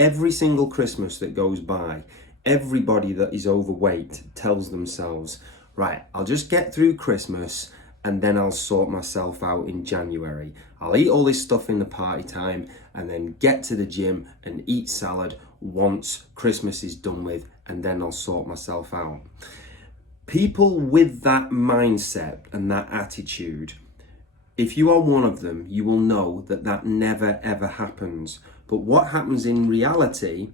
Every single Christmas that goes by, everybody that is overweight tells themselves, right, I'll just get through Christmas and then I'll sort myself out in January. I'll eat all this stuff in the party time and then get to the gym and eat salad once Christmas is done with, and then I'll sort myself out. People with that mindset and that attitude, if you are one of them, you will know that that never ever happens. But what happens in reality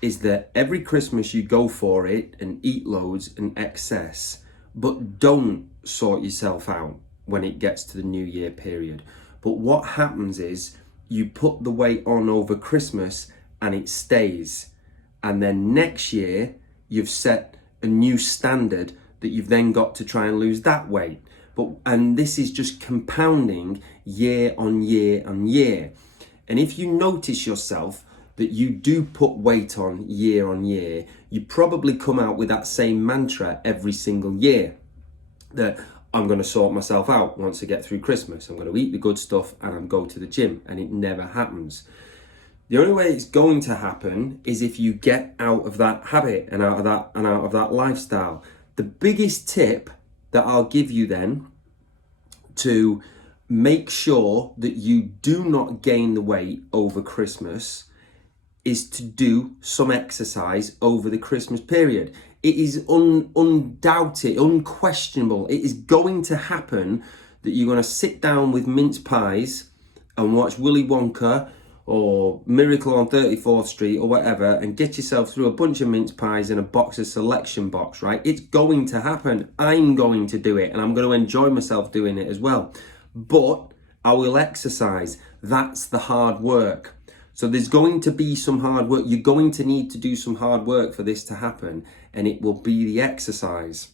is that every Christmas you go for it and eat loads and excess, but don't sort yourself out when it gets to the New Year period. But what happens is you put the weight on over Christmas and it stays. And then next year you've set a new standard that you've then got to try and lose that weight. And this is just compounding year on year on year. And if you notice yourself that you do put weight on year, you probably come out with that same mantra every single year. That I'm going to sort myself out once I get through Christmas. I'm going to eat the good stuff and I'm going to the gym. And it never happens. The only way it's going to happen is if you get out of that habit and out of that lifestyle. The biggest tip that I'll give you then to make sure that you do not gain the weight over Christmas is to do some exercise over the Christmas period. It is undoubted, unquestionable. It is going to happen that you're going to sit down with mince pies and watch Willy Wonka or Miracle on 34th Street or whatever and get yourself through a bunch of mince pies in a box of Selection Box, right? It's going to happen. I'm going to do it and I'm going to enjoy myself doing it as well. But I will exercise. That's the hard work. So there's going to be some hard work. You're going to need to do some hard work for this to happen, and it will be the exercise.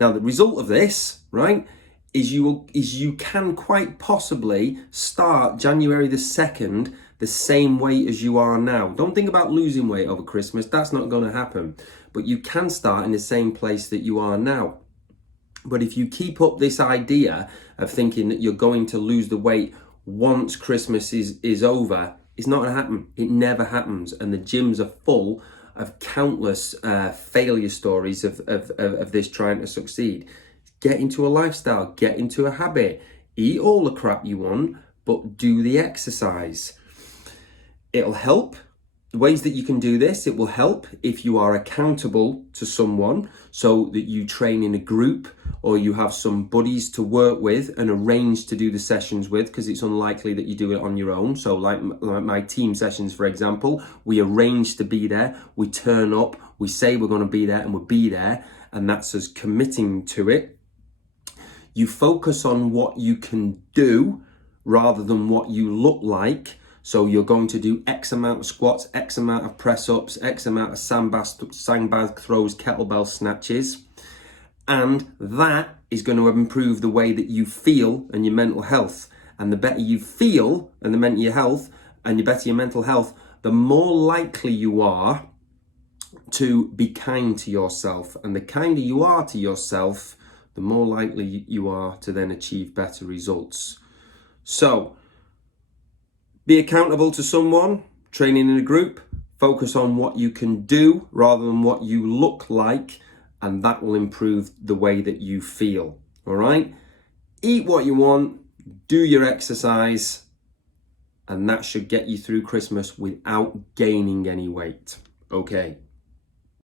Now, the result of this, right, is you can quite possibly start January the 2nd the same weight as you are now. Don't think about losing weight over Christmas. That's not going to happen. But you can start in the same place that you are now. But if you keep up this idea of thinking that you're going to lose the weight once Christmas is over, it's not going to happen. It never happens. And the gyms are full of countless failure stories of this trying to succeed. Get into a lifestyle, get into a habit, eat all the crap you want, but do the exercise. It'll help. The ways that you can do this, it will help if you are accountable to someone, so that you train in a group or you have some buddies to work with and arrange to do the sessions with, because it's unlikely that you do it on your own. So like my team sessions, for example, we arrange to be there, we turn up, we say we're going to be there and we'll be there, and that's us committing to it. You focus on what you can do rather than what you look like. So you're going to do X amount of squats, X amount of press-ups, X amount of sandbag throws, kettlebell snatches. And that is going to improve the way that you feel and your mental health. And the better you feel and the better your mental health, the more likely you are to be kind to yourself. And the kinder you are to yourself, the more likely you are to then achieve better results. So, be accountable to someone, training in a group, focus on what you can do rather than what you look like, and that will improve the way that you feel, all right? Eat what you want, do your exercise, and that should get you through Christmas without gaining any weight, okay?